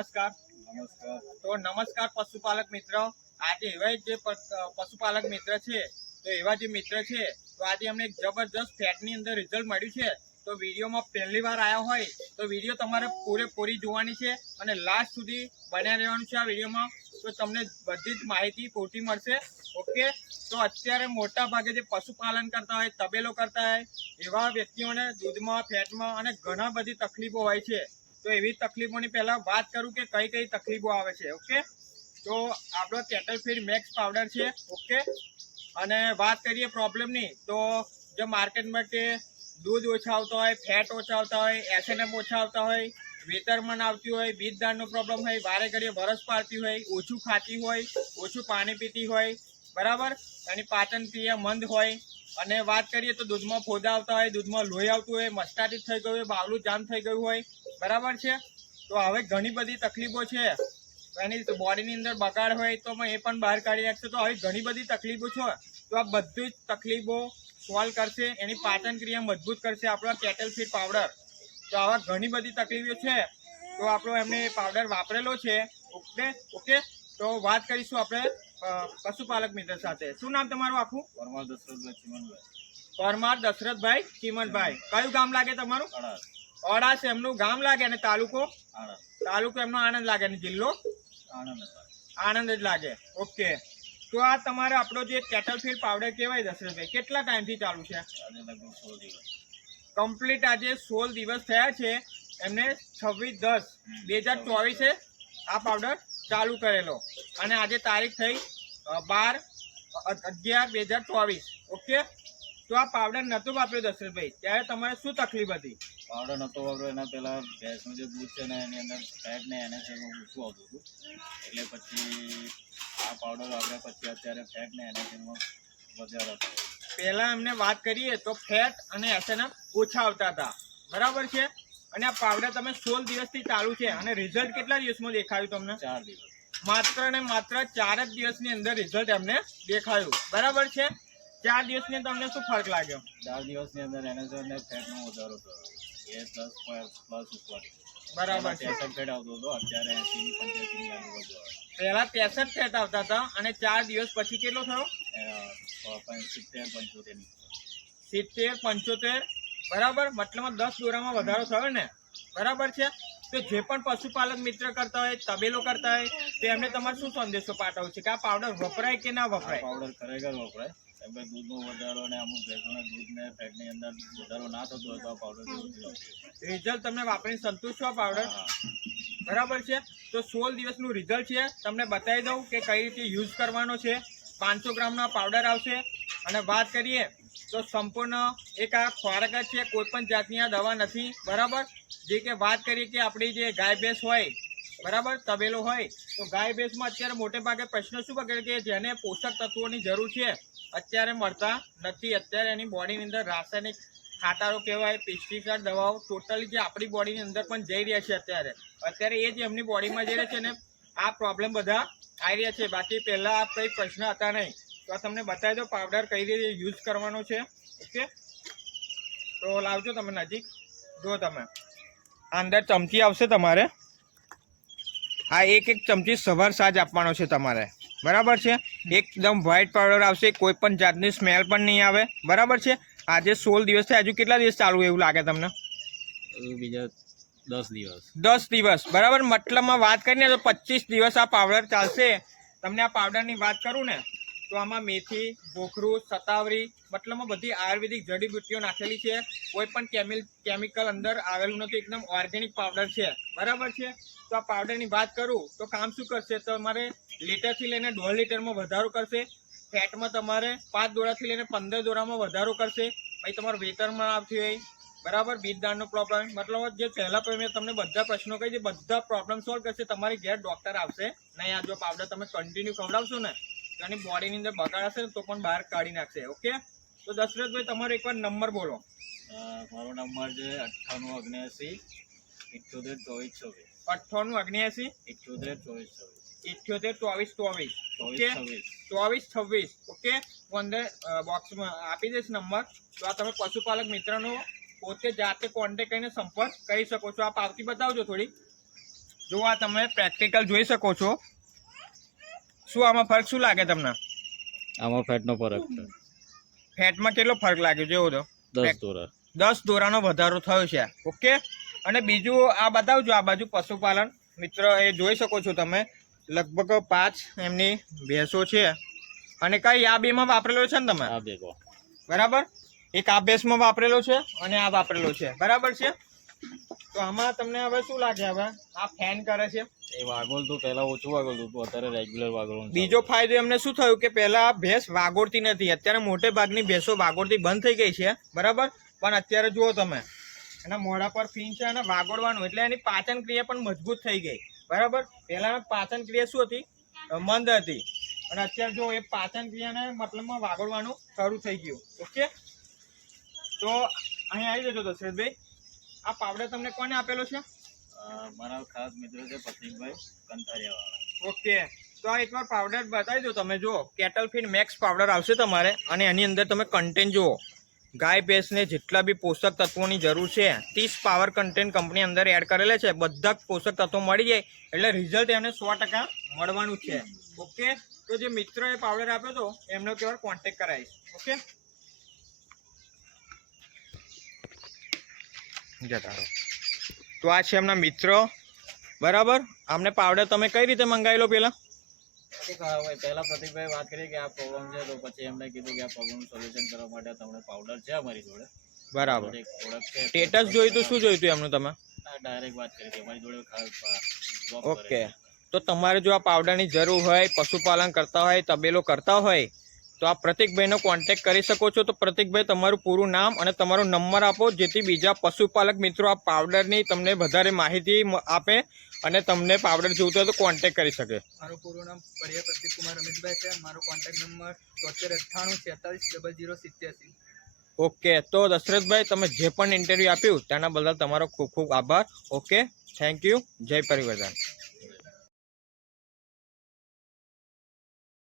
નમસ્કાર. નમસ્કાર. તો નમસ્કાર પશુપાલક મિત્ર. આજે એવા જે પશુપાલક મિત્ર છે તો એવા જે મિત્ર છે તો આજે અમને એક જબરજસ્ત ફેટની અંદર રિઝલ્ટ મળ્યું છે. તો વિડીયોમાં પહેલી વાર આવ્યા હોય તો વીડિયો તમારે પૂરેપૂરી જોવાની છે અને લાસ્ટ સુધી બન્યા રહેવાનું છે આ વિડીયોમાં. તો તમને બધી જ માહિતી પૂરતી મળશે. ઓકે તો અત્યારે મોટા ભાગે જે પશુપાલન કરતા હોય તબેલો કરતા હોય એવા વ્યક્તિઓને દૂધમાં ફેટમાં અને ઘણા બધી તકલીફો હોય છે. તો એવી તકલીફોની પહેલાં વાત કરું કે કઈ કઈ તકલીફો આવે છે, ઓકે? તો આપણો કેટલ ફીડ મેક્સ પાવડર છે, ઓકે? અને વાત કરીએ પ્રોબ્લેમની તો જો માર્કેટમાં કે દૂધ ઓછા આવતા હોય ફેટ ઓછા આવતા હોય એસએનએમ ઓછા આવતા હોય વેતરમાં આવતી હોય બીજદારનો પ્રોબ્લેમ હોય, વારે ઘડીએ વરસ પાડતી હોય, ઓછું ખાતી હોય, ઓછું પાણી પીતી હોય બરાબર? એની પાચન ક્રિયા મંદ હોય. અને વાત કરીએ તો દૂધમાં ફોદા આવતા હોય, દૂધમાં લોહી આવતું હોય મસ્ટાટીસ થઈ ગયું હોય, બાવલું જામ થઈ ગયું હોય. બરાબર છે? તો હવે ઘણી બધી તકલીફો છે. એની બોડીની અંદર બગાડ હોય તો એ પણ બહાર કાઢી નાખશે. તો આવી ઘણી બધી તકલીફો છે. તો આ બધી જ તકલીફો સોલ્વ કરશે. એની પાચન ક્રિયા મજબૂત કરશે. આપણો કેટલ ફીટ પાવડર. તો આવા ઘણી બધી તકલીફો છે. તો આપણો એમને પાવડર વાપરેલો છે. ઓકે? ઓકે? તો વાત કરીશું આપણે પશુપાલક મિત્ર સાથે. શું નામ તમારું આખું? પરમાર દશરથભાઈ ચીમનભાઈ. પરમાર દશરથભાઈ ચીમનભાઈ. કયું ગામ લાગે તમારું? અડાસ. એમનું ગામ લાગે અને તાલુકો? તાલુકો એમનો આનંદ લાગે અને જિલ્લો? આણંદ આનંદ જ લાગે. ઓકે. તો આ તમારે આપણો જે કેટલફીડ પાવડર કહેવાય દશરથભાઈ કેટલા ટાઈમથી ચાલુ છે? કમ્પ્લીટ આજે સોળ દિવસ થયા છે. એમને છવ્વીસ દસ. બે હજાર ચોવીસે આ પાવડર ચાલુ કરેલો. અને આજે તારીખ થઈ બાર અગિયાર બે હજાર ચોવીસ. ઓકે? તો આ પાવડર નહોતું વાપર્યું દશરથભાઈ. ત્યારે તમારે શું તકલીફ હતી? પાવડર નહોતો વાપરો એના પહેલાં ભેંસનું જે દૂધ છે ને એની અંદર ફેટ ને એને છે ઓછું આવતું હતું. એટલે પછી આ પાવડર વાપર્યા પછી અત્યારે ફેટ ને એને વધારે થયો પહેલાં એમને વાત કરીએ તો ફેટ અને એસએનએફ ઓછા આવતા હતા. બરાબર છે? અને આ પાવડા તમે સોળ દિવસથી ચાલુ છે અને રિઝલ્ટ કેટલા દિવસમાં દેખાયું તમને? ચાર દિવસ. માત્ર ને માત્ર ચાર જ દિવસની અંદર રિઝલ્ટ એમને દેખાયું. બરાબર છે? ચાર દિવસની તમને શું ફરક લાગ્યો? ચાર દિવસની અંદર એને છે ને ફેટનો વધારો થયો. એ દસ પ્લસ ઉપર. બરાબર છે. ફેટ આવતો હતો અત્યારે આજુબાજુ આવે. પહેલા ત્રેસઠ ફેટ આવતા હતા અને ચાર દિવસ પછી કેટલો થયો? સિત્તેર પંચોતેરની. સિત્તેર પંચોતેર બરાબર? મતલબમાં દસ દોરામાં વધારો થયો ને? બરાબર છે? તો જે પણ પશુપાલક મિત્ર કરતા હોય તબેલો કરતા હોય તો એમને તમારે શું સંદેશો પાઠવો છે? કે આ પાવડર વપરાય કે ના વપરાય? પાવડર ખરેખર વપરાય. કેમ દૂધનો વધારો ને અમુક ભેંસોના દૂધ ને ફેટની અંદર વધારો ના થતો હોય તો આ પાવડર રિઝલ્ટ તમને વાપરીને સંતુષ્ટ છો આ પાવડર બરાબર છે? તો સોળ દિવસનું રિઝલ્ટ છે. તમને બતાવી દઉં કે કઈ રીતે યુઝ કરવાનો છે. પાંચસો ગ્રામનો પાવડર આવશે. અને વાત કરીએ તો સંપૂર્ણ એક આ ખોરાક જ છે કોઈપણ જાતની આ દવા નથી, બરાબર? જે કે વાત કરીએ કે આપણી જે ગાય ભેંસ હોય, બરાબર? તબેલો હોય, તો ગાય ભેંસમાં અત્યારે મોટે ભાગે પ્રશ્ન શું પકડે કે જેને પોષક તત્વોની જરૂર છે, અત્યારે મળતા નથી. અત્યારે એની બોડીની અંદર રાસાયણિક ખાતરો કહેવાય પેસ્ટિસાઇડ દવાઓ ટોટલી જે આપણી બોડીની અંદર પણ જઈ રહ્યા છે અત્યારે. અત્યારે એ જ એમની બોડીમાં જઈ રહ્યા છે ને, આ પ્રોબ્લેમ બધા આવી રહ્યા છે. બાકી પહેલાં આ કંઈ પ્રશ્ન હતા નહીં. તો આ તમને બતાવી દો પાવડર કઈ રીતે યુઝ કરવાનો છે ઓકે? તો લાવજો તમે નજીક. જો તમે. અંદર ચમચી આવશે તમારે. આ એક એક ચમચી સવાર સાજ આપવાનો છે તમારે. બરાબર છે? એકદમ વ્હાઇટ પાવડર આવશે કોઈ પણ જાતની સ્મેલ પણ નહીં આવે. બરાબર છે? આજે સોળ દિવસ છે હજુ કેટલા દિવસ ચાલુ એવું લાગે તમને? બીજા દસ દિવસ. દસ દિવસ. બરાબર? મતલબમાં વાત કરીને તો પચીસ દિવસ આ પાવડર ચાલશે. તમને આ પાવડરની વાત કરું ને તો આમાં મેથી, ભોખરું, સતાવરી, મતલબમાં બધી આયુર્વેદિક જડીબુટ્ટીઓ નાખેલી છે. કોઈ પણ કેમિલ, કેમિકલ અંદર આવેલું નથી, એકદમ ઓર્ગેનિક પાવડર છે. બરાબર છે? તો આ પાવડરની વાત કરું, તો કામ શું કરશે? તમારે લીટરથી લઈને દોઢ લીટરમાં વધારો કરશે. ફેટમાં તમારે પાંચ દોરાથી લઈને પંદર દોરામાં વધારો કરશે. પછી તમારે વેતરમાં આવતી હોય. બરાબર? બીજદારનો પ્રોબ્લેમ મતલબ જે પહેલા પણ મેં તમને બધા પ્રશ્નો કહી છે, બધા પ્રોબ્લેમ સોલ્વ કરશે. તમારી ઘેર ડોક્ટર આવશે. નહીં, આ જો પાવડર તમે કન્ટિન્યુ ખવડાવશો ને એની બોડીની અંદર બગાડ હશે તો પણ બહાર કાઢી નાખશે ઓકે તો દશરથભાઈ તમારો એકવાર નંબર બોલો. મારો નંબર છે અઠ્ઠાણું ઓગણએંસી ઇઠ્યોતેર ચોવીસ છવ્વીસ. અઠ્ઠાણું અગ્નેસી ઇઠ્યોતેર ચોવીસ છવ્વીસ. ઇઠ્યોતેર ચોવીસ ચોવીસ. ઓકે ચોવીસ છવ્વીસ. ઓકે હું અંદર બોક્સમાં આપી દઈશ નંબર. તો આ તમે પશુપાલક મિત્રનો પોતે જાતે કોન્ટેક્ટ કરીને સંપર્ક કરી શકો છો. આ પાવતી બતાવજો થોડી જો આ તમે પ્રેક્ટિકલ જોઈ શકો છો. શું આમાં ફરક શું લાગે તમને? આમાં ફેટનો ફરક છે. ફેટમાં કેટલો ફરક છે જેવો તો? દસ દોરા. દસ દોરાનો વધારો થયો છે. ઓકે? અને બીજું આ બતાવજો આ બાજુ પશુપાલન. મિત્ર એ જોઈ શકો છો તમે. લગભગ પાંચ એમની ભેંસો છે. અને કઈ આ બેમાં વાપરેલો છે ને તમે? બરાબર? એક આ ભેંસમાં વાપરેલો છે અને આ વાપરેલો છે. બરાબર છે? તો આમાં તમને હવે શું લાગે હવે? આ ફેન કરે છે? એ વાગોલ તો પહેલા ઓછું વાગોલ હતું અત્યારે રેગ્યુલર વાગોળું બીજો ફાયદો એમને શું થયું કે પહેલા ભેંસ વાગોળતી નથી અત્યારે મોટે ભાગની ભેંસો વાગોળતી બંધ થઈ ગઈ છે બરાબર? પણ અત્યારે જુઓ તમે એના મોઢા પર ફીન છે અને વાગોળવાનું એટલે એની પાચન ક્રિયા પણ મજબૂત થઈ ગઈ બરાબર? પહેલાં પાચન ક્રિયા શું હતી? મંદ હતી. અને અત્યારે જો એ પાચન ક્રિયાને મતલબમાં વાગોળવાનું શરૂ થઈ ગયું ઓકે? તો અહીં આવી જજો દશરથભાઈ. આ પાવડર તમને કોને આપેલો છે? મારા ખાસ મિત્ર છે પ્રતિકભાઈ કંથારિયા વાળા ઓકે. તો આ એકવાર પાવડર બતાવી દો તમે. જુઓ કેટલ ફીડ મેક્સ પાવડર આવશે તમારે. અને એની અંદર તમે કન્ટેન્ટ જુઓ. ગાય ભેંસને જેટલા બી પોષક તત્વોની જરૂર છે ત્રીસ પાવર કન્ટેન્ટ કંપની અંદર એડ કરેલા છે. બધા જ પોષક તત્વો મળી જાય એટલે રિઝલ્ટ એમને સો ટકા મળવાનું છે. ઓકે? તો જે મિત્રોએ પાવડર આપ્યો હતો એમનો કેવાર કોન્ટેક કરાવીશ. ઓકે? જતા રહો. તો આ છે એમના મિત્રો. બરાબર? આમને પાવડર તમે કઈ રીતે મંગાવેલો પેલા? પહેલા પ્રતિકભાઈ વાત કરી કે આ પ્રોબ્લેમ છે તો પછી એમને કીધું કે આ પ્રોબ્લેમ સોલ્યુશન કરવા માટે તમને પાવડર છે અમારી જોડે. બરાબર. સ્ટેટસ જોયું તો શું જોયું તું એમનું તમે? ડાયરેક્ટ વાત કરી અમારી જોડે ઓકે તો તમારે જો આ પાવડરની જરૂર હોય પશુપાલન કરતા હોય તબેલો કરતા હોય તો આ પ્રતિકભાઈનો કોન્ટેક્ટ કરી શકો છો. તો પ્રતિકભાઈ તમારું પૂરું નામ અને તમારો નંબર આપો જેથી બીજા પશુપાલક મિત્રો આ પાવડરની તમને વધારે માહિતી આપે અને તમને પાવડર જોઈતો હોય તો કોન્ટેક્ટ કરી શકે. મારું પૂરું નામ પડિયા પ્રતિક કુમાર રમેશભાઈ છે. મારો કોન્ટેક્ટ નંબર તોતેર અઠ્ઠાણું છેતાલીસ ડબલ જીરો સિત્યાસી. ઓકે તો દશરથભાઈ તમે જે પણ ઇન્ટરવ્યૂ આપ્યું તેના બદલ તમારો ખૂબ ખૂબ આભાર. ઓકે થેન્ક યુ જય પરિવર્તન.